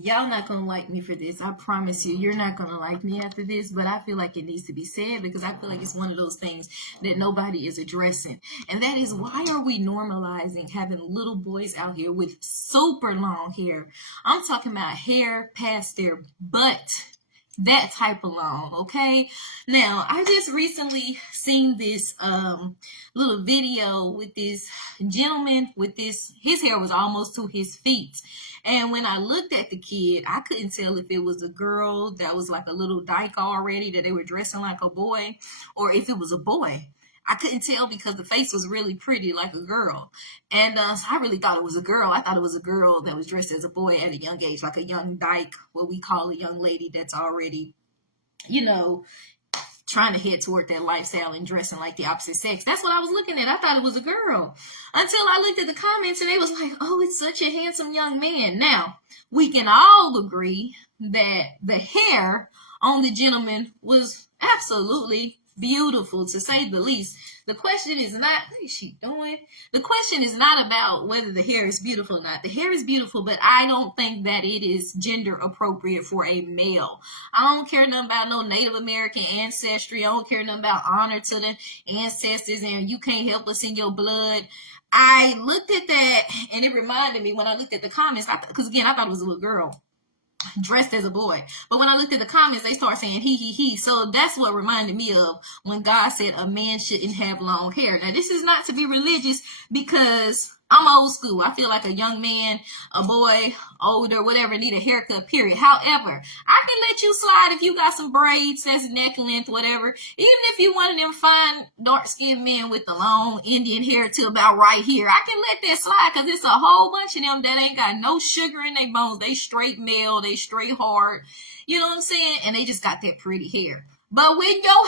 Y'all not gonna like me for this. I promise you, you're not gonna like me after this, but I feel like it needs to be said because I feel like it's one of those things that nobody is addressing. And that is, why are we normalizing having little boys out here with super long hair? I'm talking about hair past their butt. That type of long, okay? Now, I just recently seen this little video with this gentleman with this, his hair was almost to his feet. And when I looked at the kid, I couldn't tell if it was a girl that was like a little dyke already, that they were dressing like a boy, or if it was a boy. I couldn't tell because the face was really pretty, like a girl. And so I really thought it was a girl. I thought it was a girl that was dressed as a boy at a young age, like a young dyke, what we call a young lady that's already, you know, trying to head toward that lifestyle and dressing like the opposite sex. That's what I was looking at. I thought it was a girl until I looked at the comments and they was like, oh, it's such a handsome young man. Now, we can all agree that the hair on the gentleman was absolutely beautiful, to say the least. The question is not, what is she doing? The question is not about whether the hair is beautiful or not. The hair is beautiful, but I don't think that it is gender appropriate for a male. I don't care nothing about no Native American ancestry. I don't care nothing about honor to the ancestors and you can't help us in your blood. I looked at that and it reminded me when I looked at the comments, because again, I thought it was a little girl dressed as a boy. But when I looked at the comments, they start saying he. So that's what reminded me of when God said a man shouldn't have long hair. Now, this is not to be religious because I'm old school. I feel like a young man, a boy, older, whatever, need a haircut, period. However, I can let you slide if you got some braids that's neck length, whatever. Even if you one of them fine, dark-skinned men with the long Indian hair to about right here, I can let that slide because it's a whole bunch of them that ain't got no sugar in their bones. They straight male, they straight hard. You know what I'm saying? And they just got that pretty hair. But when your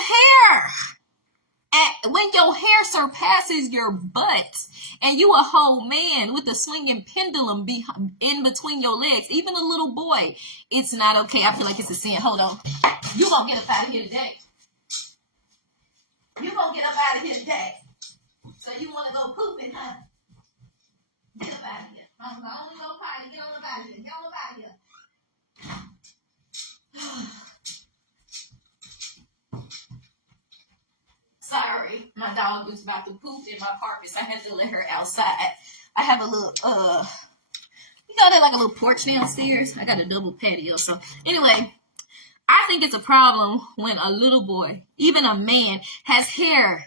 hair surpasses your butt and you a whole man with a swinging pendulum in between your legs, even a little boy, it's not okay. I feel like it's a sin. Hold on. You gonna get up out of here today. You gonna get up out of here today. So you wanna go pooping, huh? Get up out of here. I only go potty. Get on up out of here. Get on up out of here. Sorry, my dog was about to poop in my carpet, so I had to let her outside. I have a little, you got that like a little porch downstairs. I got a double patio. So anyway, I think it's a problem when a little boy, even a man, has hair.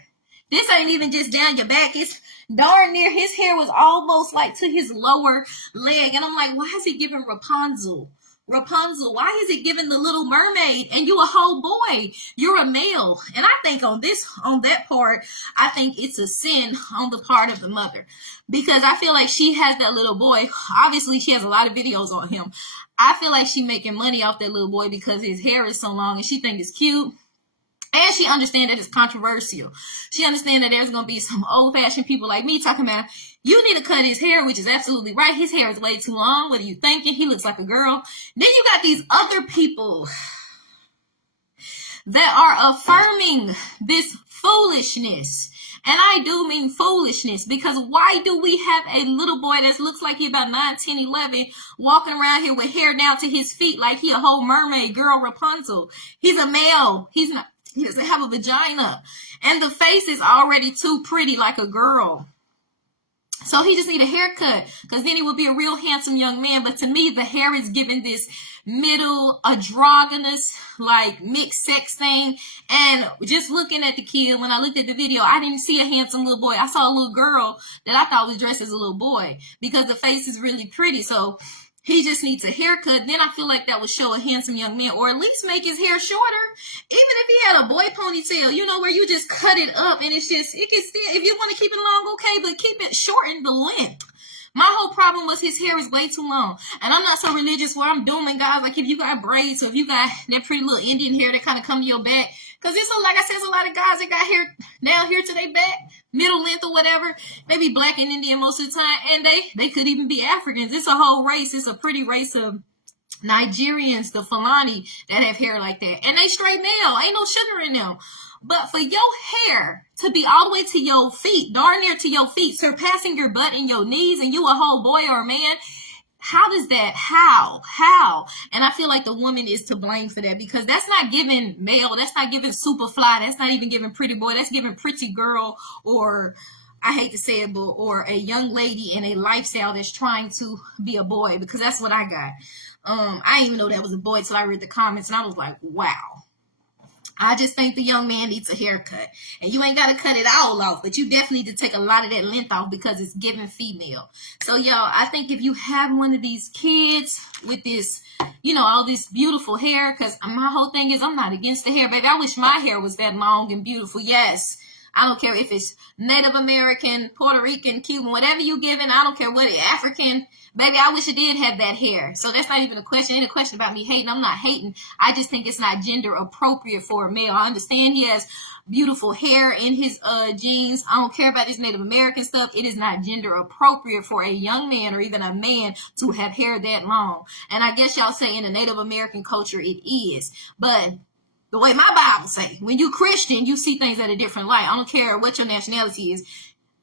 This ain't even just down your back. It's darn near, his hair was almost like to his lower leg. And I'm like, why is he giving Rapunzel? Rapunzel, why is it giving the Little Mermaid? And you a whole boy, you're a male. And I think on that part, I think it's a sin on the part of the mother, because I feel like she has that little boy. Obviously, she has a lot of videos on him. I feel like she's making money off that little boy because his hair is so long and she thinks it's cute. And she understands that it's controversial. She understands that there's going to be some old-fashioned people like me talking about, you need to cut his hair, which is absolutely right. His hair is way too long. What are you thinking? He looks like a girl. Then you got these other people that are affirming this foolishness. And I do mean foolishness, because why do we have a little boy that looks like he about 9, 10, 11 walking around here with hair down to his feet like he a whole mermaid girl Rapunzel? He's a male. He doesn't have a vagina. And the face is already too pretty like a girl. So he just need a haircut, because then he would be a real handsome young man. But to me, the hair is giving this middle androgynous, like mixed sex thing. And just looking at the kid, when I looked at the video, I didn't see a handsome little boy. I saw a little girl that I thought was dressed as a little boy, because the face is really pretty. So he just needs a haircut. Then I feel like that would show a handsome young man, or at least make his hair shorter. Even if he had a boy ponytail, you know, where you just cut it up and it's just, it can still, if you want to keep it long, okay, but keep it shorten the length. My whole problem was his hair is way too long. And I'm not so religious where I'm dooming guys, like if you got braids, or if you got that pretty little Indian hair that kind of come to your back. Because it's, like I said, there's a lot of guys that got hair down here to their back, middle length or whatever. They be black and Indian most of the time. And they could even be Africans. It's a whole race. It's a pretty race of Nigerians, the Fulani, that have hair like that. And they straight male. Ain't no sugar in them. But for your hair to be all the way to your feet, darn near to your feet, surpassing your butt and your knees, and you a whole boy or a man, How does that, how? And I feel like the woman is to blame for that, because that's not giving male, that's not giving super fly, that's not even giving pretty boy, that's giving pretty girl, or I hate to say it, but or a young lady in a lifestyle that's trying to be a boy, because that's what I got. I didn't even know that was a boy till I read the comments, and I was like, wow. I just think the young man needs a haircut. And you ain't got to cut it all off, but you definitely need to take a lot of that length off, because it's giving female. So, y'all, I think if you have one of these kids with this, all this beautiful hair, because my whole thing is I'm not against the hair, baby. I wish my hair was that long and beautiful. Yes. I don't care if it's Native American, Puerto Rican, Cuban, whatever you giving. I don't care what it, African. Baby, I wish it did have that hair. So that's not even a question. Ain't a question about me hating. I'm not hating. I just think it's not gender appropriate for a male. I understand he has beautiful hair in his jeans. I don't care about this Native American stuff. It is not gender appropriate for a young man or even a man to have hair that long. And I guess y'all say in the Native American culture it is. But the way my Bible say, when you Christian, you see things at a different light. I don't care what your nationality is.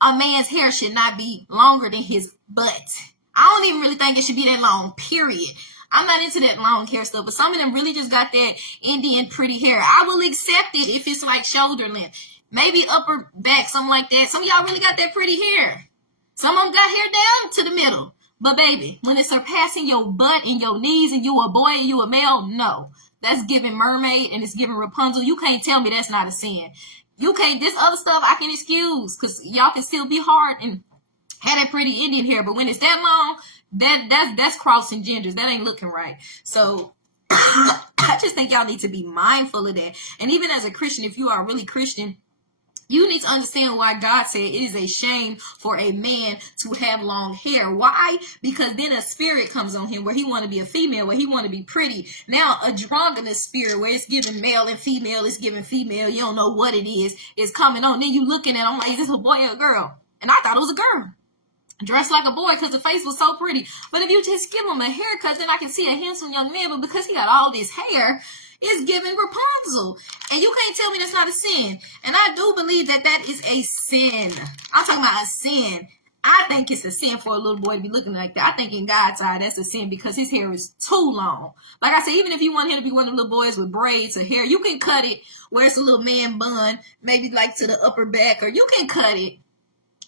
A man's hair should not be longer than his butt. I don't even really think it should be that long, period. I'm not into that long hair stuff, but some of them really just got that Indian pretty hair. I will accept it if it's like shoulder length, maybe upper back, something like that. Some of y'all really got that pretty hair. Some of them got hair down to the middle. But baby, when it's surpassing your butt and your knees and you a boy and you a male, no. That's giving mermaid and it's giving Rapunzel. You can't tell me that's not a sin. You can't, this other stuff I can excuse, because y'all can still be hard and have that pretty Indian hair, but when it's that long, that's crossing genders. That ain't looking right. So I just think y'all need to be mindful of that. And even as a Christian, if you are really Christian, you need to understand why God said it is a shame for a man to have long hair. Why? Because then a spirit comes on him where he want to be a female, where he want to be pretty. Now a drunkenness spirit where it's giving male and female, it's giving female. You don't know what it is coming on. Then you looking at, I'm like, is this a boy or a girl? And I thought it was a girl. Dressed like a boy because the face was so pretty. But if you just give him a haircut, then I can see a handsome young man. But because he got all this hair, it's giving Rapunzel. And you can't tell me that's not a sin. And I do believe that that is a sin. I'm talking about a sin. I think it's a sin for a little boy to be looking like that. I think in God's eye, that's a sin because his hair is too long. Like I said, even if you want him to be one of the little boys with braids or hair, you can cut it where it's a little man bun, maybe like to the upper back, or you can cut it.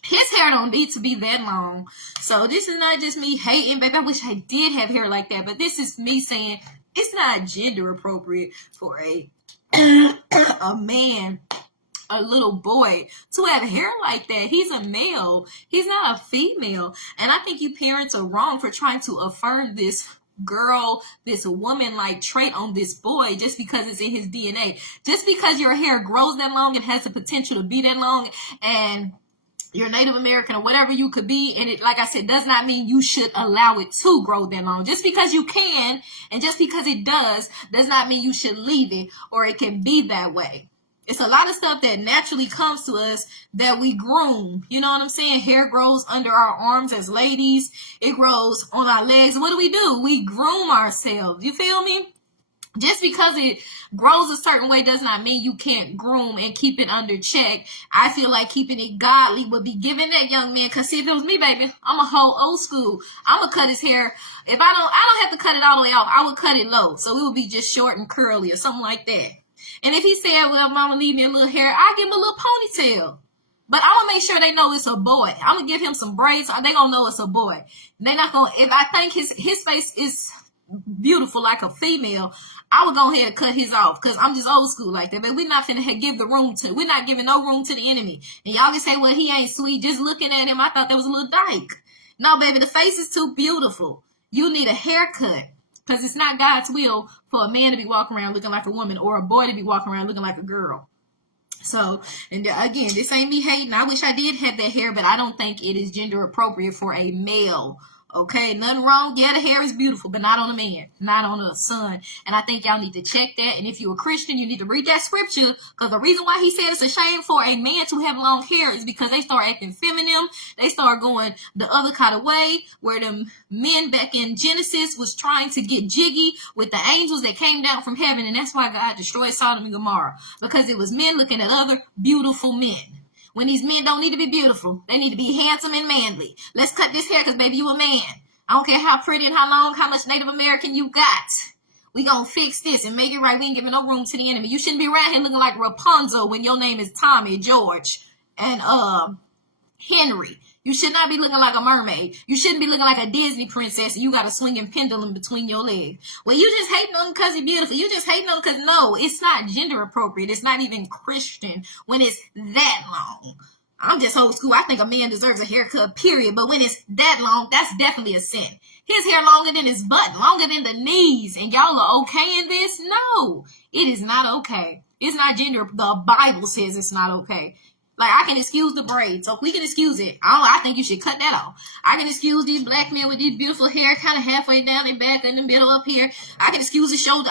His hair don't need to be that long. So this is not just me hating, baby. I wish I did have hair like that. But this is me saying it's not gender appropriate for a man, a little boy, to have hair like that. He's a male. He's not a female. And I think you parents are wrong for trying to affirm this girl, this woman-like trait on this boy just because it's in his DNA. Just because your hair grows that long and has the potential to be that long, and you're Native American or whatever you could be, and it, like I said, does not mean you should allow it to grow that long. Just because you can, and just because it does not mean you should leave it, or it can be that way. It's a lot of stuff that naturally comes to us that we groom. You know what I'm saying? Hair grows under our arms as ladies. It grows on our legs. What do? We groom ourselves. You feel me? Just because it grows a certain way does not mean you can't groom and keep it under check. I feel like keeping it godly would be giving that young man, because see, if it was me, baby, I'm a whole old school. I'm going to cut his hair. If I don't have to cut it all the way off. I would cut it low. So it would be just short and curly or something like that. And if he said, well, mama, leave me a little hair, I give him a little ponytail. But I'm going to make sure they know it's a boy. I'm going to give him some braids so they going to know it's a boy. They're not going to, if I think his face is beautiful like a female, I would go ahead and cut his off, because I'm just old school like that. But we're not finna give the room to, we're not giving no room to the enemy. And y'all can say, well, he ain't sweet. Just looking at him, I thought that was a little dyke. No, baby, the face is too beautiful. You need a haircut, because it's not God's will for a man to be walking around looking like a woman, or a boy to be walking around looking like a girl. So, and again, this ain't me hating. I wish I did have that hair, but I don't think it is gender appropriate for a male. Okay, nothing wrong. Yeah, the hair is beautiful, but not on a man, not on a son. And I think y'all need to check that. And if you're a Christian, you need to read that scripture, because the reason why he said it's a shame for a man to have long hair is because they start acting feminine. They start going the other kind of way, where them men back in Genesis was trying to get jiggy with the angels that came down from heaven. And that's why God destroyed Sodom and Gomorrah, because it was men looking at other beautiful men. When these men don't need to be beautiful, they need to be handsome and manly. Let's cut this hair because, baby, you a man. I don't care how pretty and how long, how much Native American you got. We gonna fix this and make it right. We ain't giving no room to the enemy. You shouldn't be around here looking like Rapunzel when your name is Tommy, George, and Henry. You should not be looking like a mermaid. You shouldn't be looking like a Disney princess and you got a swinging pendulum between your legs. Well, you just hating on them because you're beautiful. You just hating on them because, no, it's not gender appropriate. It's not even Christian when it's that long. I'm just old school. I think a man deserves a haircut, period. But when it's that long, that's definitely a sin. His hair longer than his butt, longer than the knees, and y'all are okay in this? No, it is not okay. It's not gender. The Bible says it's not okay. Like, I can excuse the braids, so if we can excuse it, I think you should cut that off. I can excuse these black men with these beautiful hair kind of halfway down their back in the middle up here. I can excuse the shoulder.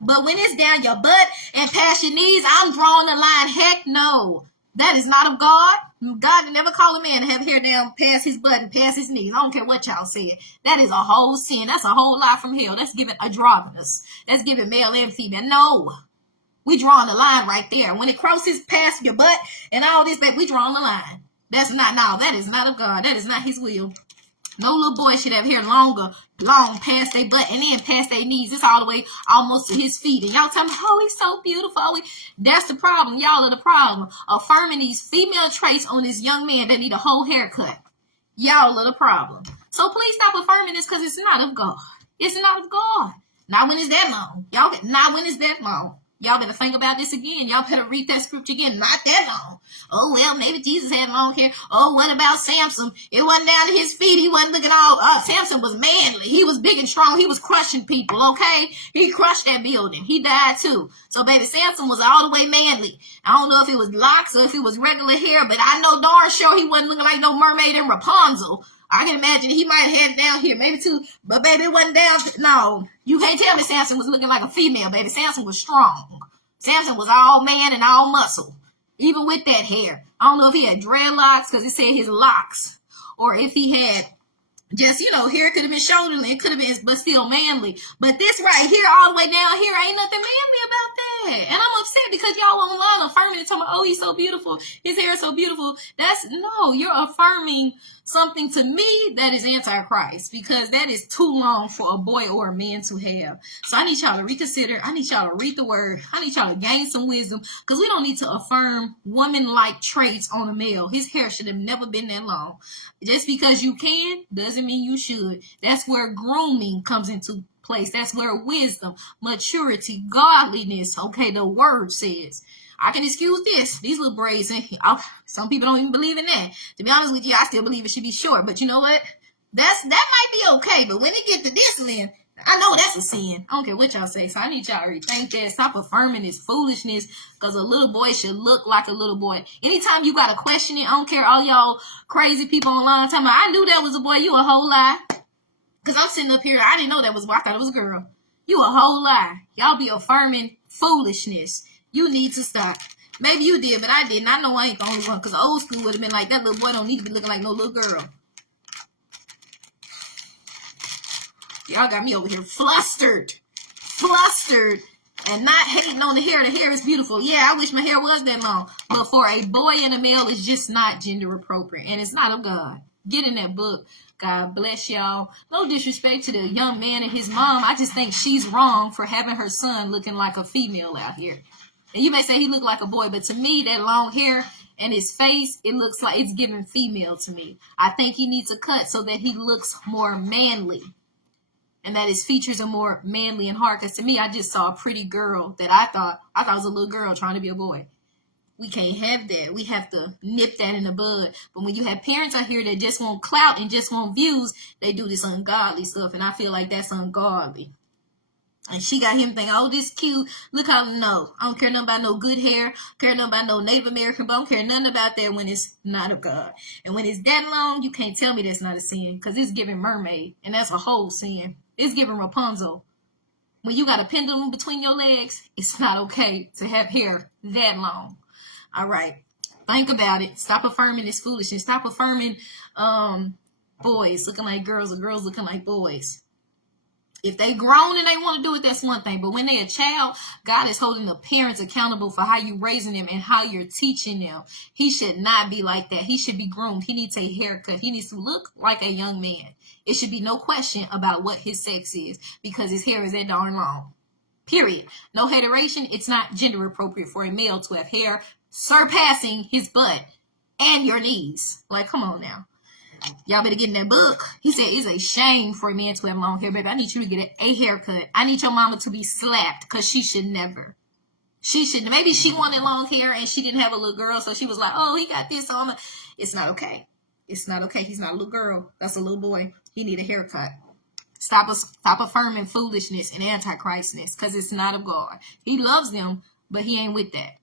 But when it's down your butt and past your knees, I'm drawing the line. Heck no. That is not of God. God never call a man to have hair down past his butt and past his knees. I don't care what y'all said. That is a whole sin. That's a whole lie from hell. That's giving androgynous. That's giving male and female. No. We drawing the line right there. When it crosses past your butt and all this, baby, we drawing the line. That is not of God. That is not his will. No little boy should have hair long past their butt and then past their knees. It's all the way almost to his feet. And y'all tell me, oh, he's so beautiful. That's the problem. Y'all are the problem. Affirming these female traits on this young man that need a whole haircut. Y'all are the problem. So please stop affirming this because it's not of God. It's not of God. Not when it's that long. Not when it's that long. Y'all better think about this again. Y'all better read that scripture again. Not that long. Oh, well, maybe Jesus had long hair. Oh, what about Samson? It wasn't down to his feet. He wasn't looking all... Samson was manly. He was big and strong. He was crushing people, okay? He crushed that building. He died, too. So, baby, Samson was all the way manly. I don't know if it was locks or if it was regular hair, but I know darn sure he wasn't looking like no mermaid in Rapunzel. I can imagine he might have had it down here, maybe too, but baby, it wasn't down. No, you can't tell me Samson was looking like a female, baby. Samson was strong. Samson was all man and all muscle, even with that hair. I don't know if he had dreadlocks because it said his locks, or if he had just, hair could have been shoulder length, could have been, but still manly. But this right here, all the way down here, ain't nothing manly about that. And I'm upset because y'all online affirming and talking about, oh, he's so beautiful. His hair is so beautiful. No, you're affirming something to me that is anti-Christ because that is too long for a boy or a man to have. So I need y'all to reconsider. I need y'all to read the word. I need y'all to gain some wisdom because we don't need to affirm woman-like traits on a male. His hair should have never been that long. Just because you can doesn't mean you should. That's where grooming comes into place. That's where wisdom, maturity, godliness, okay, the word says. I can excuse this. These little braids. Some people don't even believe in that. To be honest with you, I still believe it should be short. But you know what? That might be okay. But when it get to this, then I know that's a sin. I don't care what y'all say. So I need y'all to rethink that. Stop affirming this foolishness because a little boy should look like a little boy. Anytime you got to question it, I don't care all y'all crazy people online talking about, I knew that was a boy. You a whole lie. Because I'm sitting up here. I didn't know that was a boy. I thought it was a girl. You a whole lie. Y'all be affirming foolishness. You need to stop. Maybe you did, but I didn't. I know I ain't the only one because old school would have been like, that little boy don't need to be looking like no little girl. Y'all got me over here flustered, and not hating on the hair. The hair is beautiful. Yeah, I wish my hair was that long. But for a boy and a male, it's just not gender appropriate, and it's not of God. Get in that book. God bless y'all. No disrespect to the young man and his mom. I just think she's wrong for having her son looking like a female out here. And you may say he looked like a boy, but to me, that long hair and his face, it looks like it's giving female to me. I think he needs a cut so that he looks more manly and that his features are more manly and hard. Because to me, I just saw a pretty girl that I thought was a little girl trying to be a boy. We can't have that. We have to nip that in the bud. But when you have parents out here that just want clout and just want views, they do this ungodly stuff. And I feel like that's ungodly. And she got him thinking, oh, this cute. Look how, no. I don't care nothing about no good hair. Care nothing about no Native American. But I don't care nothing about that when it's not of God. And when it's that long, you can't tell me that's not a sin. Because it's giving mermaid. And that's a whole sin. It's giving Rapunzel. When you got a pendulum between your legs, it's not okay to have hair that long. All right. Think about it. Stop affirming this foolishness. Stop affirming boys looking like girls or girls looking like boys. If they grown and they want to do it, that's one thing. But when they're a child, God is holding the parents accountable for how you raising them and how you're teaching them. He should not be like that. He should be groomed. He needs a haircut. He needs to look like a young man. It should be no question about what his sex is because his hair is that darn long. Period. No hateration. It's not gender appropriate for a male to have hair surpassing his butt and your knees. Like, come on now. Y'all better get in that book. He said it's a shame for a man to have long hair, baby. I need you to get a haircut. I need your mama to be slapped because she should never. She should. Maybe she wanted long hair and she didn't have a little girl, so she was like, oh, he got this on. It's not okay. It's not okay. He's not a little girl. That's a little boy. He need a haircut. Stop affirming foolishness and antichristness because it's not of God. He loves them, but he ain't with that.